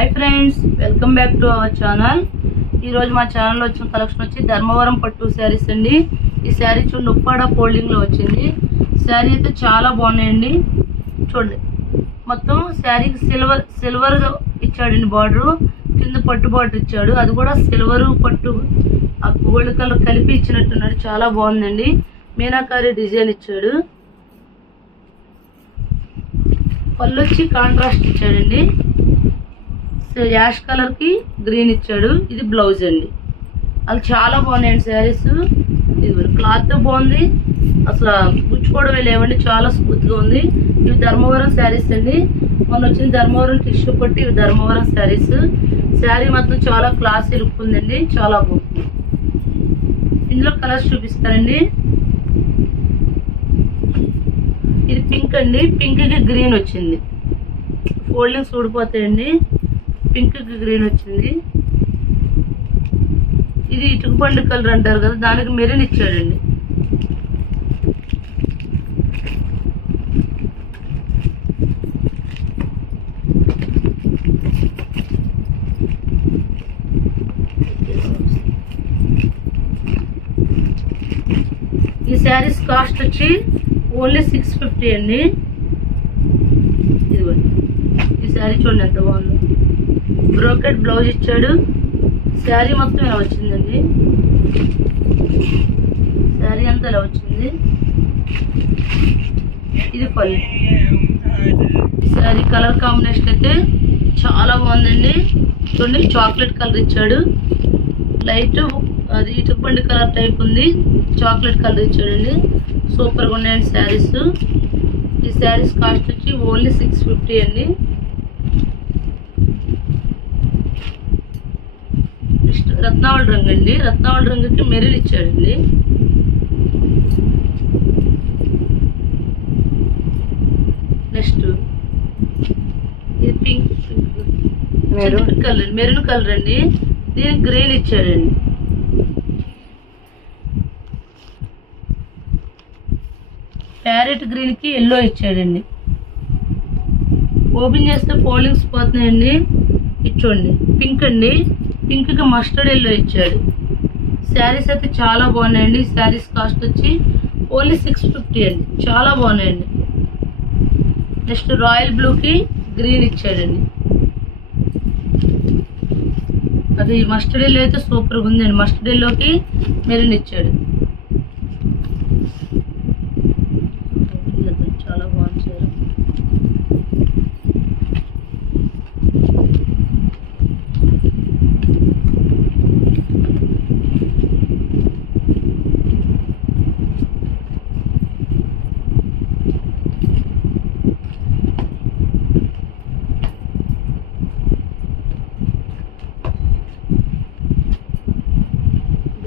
Hi friends welcome back to our channel ఈరోజు మా ఛానల్లో వచ్చిన కలెక్షన్ వచ్చి ధర్మవరం పట్టు శారీస్ అండి. ఈ శారీ చూడండి ఉప్పాడ ఫోల్డింగ్లో వచ్చింది. శారీ అయితే చాలా బాగున్నాయండి. చూడండి. మొత్తం శారీకి సిల్వర్ సిల్వర్ ఇచ్చాడండి బార్డర్ కింద పట్టు బార్డర్ ఇచ్చాడు. అది కూడా సిల్వర్ పట్టు. ఆ గోల్డ్ కలర్ కలిపి ఇచ్చినట్టున్నాడు. చాలా బాగుందండి. మీనాకారి డిజైన్ ఇచ్చాడు. పళ్ళు వచ్చి కాంట్రాస్ట్ ఇచ్చాడండి. యాష్ కలర్కి గ్రీన్ ఇచ్చాడు. ఇది బ్లౌజ్ అండి. అది చాలా బాగున్నాయండి శారీస్. ఇది క్లాత్ బాగుంది. అసలు గుచ్చుకోవడమే లేవండి. చాలా స్మూత్గా ఉంది. ఇవి ధర్మవరం శారీస్ అండి. మొన్న వచ్చిన ధర్మవరం టిష్యూ పట్టి ఇవి ధర్మవరం శారీస్. శారీ మాత్రం చాలా క్లాసీ లుక్ ఉందండి. చాలా బాగుంది. ఇందులో కలర్స్ చూపిస్తానండి. ఇది పింక్ అండి. పింక్కి గ్రీన్ వచ్చింది. ఫోల్డింగ్స్ ఊడిపోతాయండి. పింక్ గ్రీన్ వచ్చింది. ఇది ఇటుక పండు కలర్ అంటారు కదా దానికి మెరీన్ ఇచ్చాడండి. ఈ శారీస్ కాస్ట్ వచ్చి ఓన్లీ సిక్స్ ఫిఫ్టీ అండి. ఇదిగోండి. ఈ శారీ చూడండి ఎంత బాగుందో. బ్రోకెట్ బ్లౌజ్ ఇచ్చాడు. శారీ మొత్తం ఇలా వచ్చిందండి? శారీ అంతా ఇలా వచ్చింది? ఇది పళ్ళు. శారీ కలర్ కాంబినేషన్ అయితే చాలా బాగుందండి. చూడండి చాక్లెట్ కలర్ ఇచ్చాడు. లైట్ అది ఇటుపండి కలర్ టైప్ ఉంది. చాక్లెట్ కలర్ ఇచ్చాడండి. సూపర్గా ఉన్నాయండి శారీస్. ఈ శారీస్ కాస్ట్ వచ్చి ఓన్లీ సిక్స్ ఫిఫ్టీ అండి నెక్స్ట్ రత్నావళి రంగు అండి రత్నావళి రంగుకి మెరీన్ ఇచ్చాడండి. నెక్స్ట్. ఇది pink pink colour maroon colour అండి. దీనికి గ్రీన్ ఇచ్చాడండి. ప్యారెట్ గ్రీన్కి ఎల్లో ఇచ్చాడండి. ఓపెన్ చేస్తే ఫోల్డింగ్స్ పోతున్నాయండి. ఇచ్చోండి పింక్ అండి. పింక్కి మస్టర్డ్ ఎల్లో ఇచ్చాడు. శారీస్ అయితే చాలా బాగున్నాయండి. శారీస్ కాస్ట్ వచ్చి ఓన్లీ సిక్స్ ఫిఫ్టీ అండి. చాలా బాగున్నాయండి. నెక్స్ట్ రాయల్ బ్లూకి గ్రీన్ ఇచ్చాడండి. అది మస్టర్డ్ ఎల్లో అయితే సూపర్గా ఉందండి మస్టర్డ్ ఎల్లోకి మెరిన్ ఇచ్చాడు చాలా బాగుంది సార్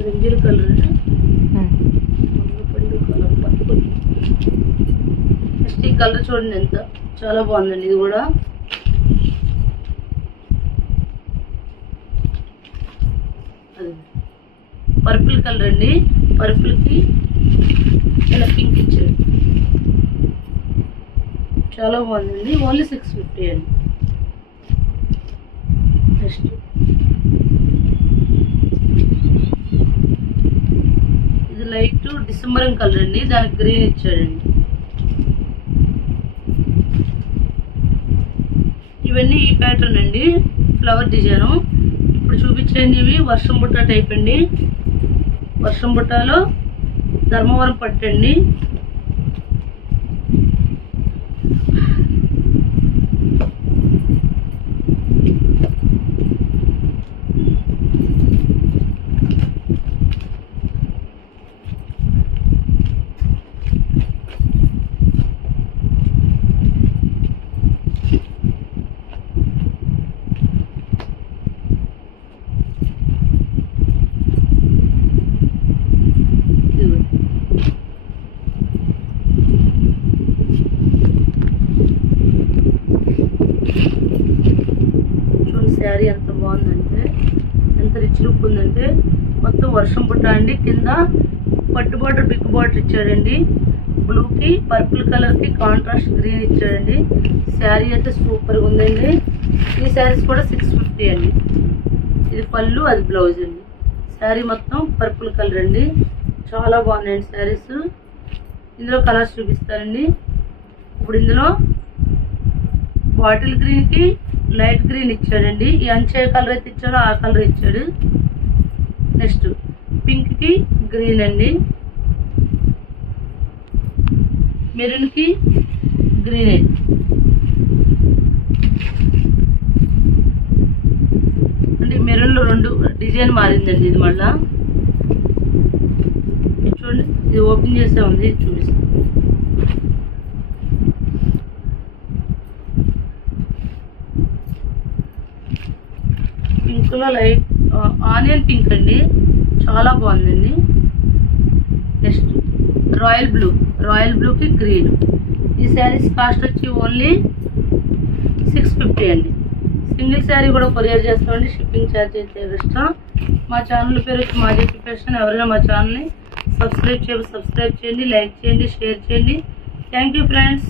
బ్రింజిల్ కలర్. పండు కలర్ పట్టుకొని. నెక్స్ట్ ఈ కలర్ చూడండి ఎంత. చాలా బాగుందండి ఇది కూడా. పర్పుల్ కలర్ అండి. పర్పుల్కి ఇలా పింక్ ఇచ్చాడు చాలా బాగుందండి. ఓన్లీ సిక్స్ ఫిఫ్టీ అండి. నెక్స్ట్ ఇది లైట్ డిసెంబర్ కలర్ అండి. దానికి గ్రీన్ ఇచ్చాడండి. ఇవన్నీ ఈ ప్యాటర్న్ అండి. ఫ్లవర్ డిజైను ఇప్పుడు చూపించండి ఇవి వర్షం బుట్ట టైప్ అండి. వర్షం బుట్టలో ధర్మవరం పట్టండి ఇదిగోండి. చూడండి శారీ ఎంత బాగుందంటే ఎంత రిచ్ లుక్ ఉందంటే మొత్తం వర్షం పుట్ట అండి కింద పట్టు బార్డర్ బిగ్ బార్డర్ ఇచ్చాడండి. బ్లూకి పర్పుల్ కలర్కి కాంట్రాస్ట్ గ్రీన్ ఇచ్చాడండి. శారీ అయితే సూపర్గా ఉందండి. ఈ శారీస్ కూడా సిక్స్ ఫిఫ్టీ అండి. ఇది పళ్ళు అది బ్లౌజ్ అండి. శారీ మొత్తం పర్పుల్ కలర్ అండి. చాలా బాగున్నాయండి శారీస్. ఇందులో కలర్స్ చూపిస్తానండి. ఇప్పుడు ఇందులో బాటిల్ గ్రీన్కి లైట్ గ్రీన్ ఇచ్చాడండి. ఈ అంచే కలర్ అయితే ఇచ్చాడో ఆ కలర్ ఇచ్చాడు. నెక్స్ట్ పింక్కి గ్రీన్ అండి. మెరూన్కి గ్రీన్ అండి అంటే మెరూన్లో రెండు డిజైన్ మారిందండి ఇది మళ్ళా. చూడండి ఇది ఓపెన్ చేసే ఉంది చూపిస్తాను పింక్లో లైట్ ఆనియన్ పింక్ అండి. చాలా బాగుందండి. Next royal blue. రాయల్ బ్లూకి గ్రీన్. ఈ శారీస్ కాస్ట్ వచ్చి ఓన్లీ సిక్స్ ఫిఫ్టీ అండి. సింగిల్ శారీ కూడా కొరియర్ చేస్తామండి. షిప్పింగ్ ఛార్జ్ అయితే ఎక్స్ట్రా మా ఛానల్ పేరు వచ్చి మాజీ ప్రిపరేషన్ ఎవరైనా మా ఛానల్ని సబ్స్క్రైబ్ చేయ సబ్స్క్రైబ్ చేయండి లైక్ చేయండి షేర్ చేయండి. Thank you friends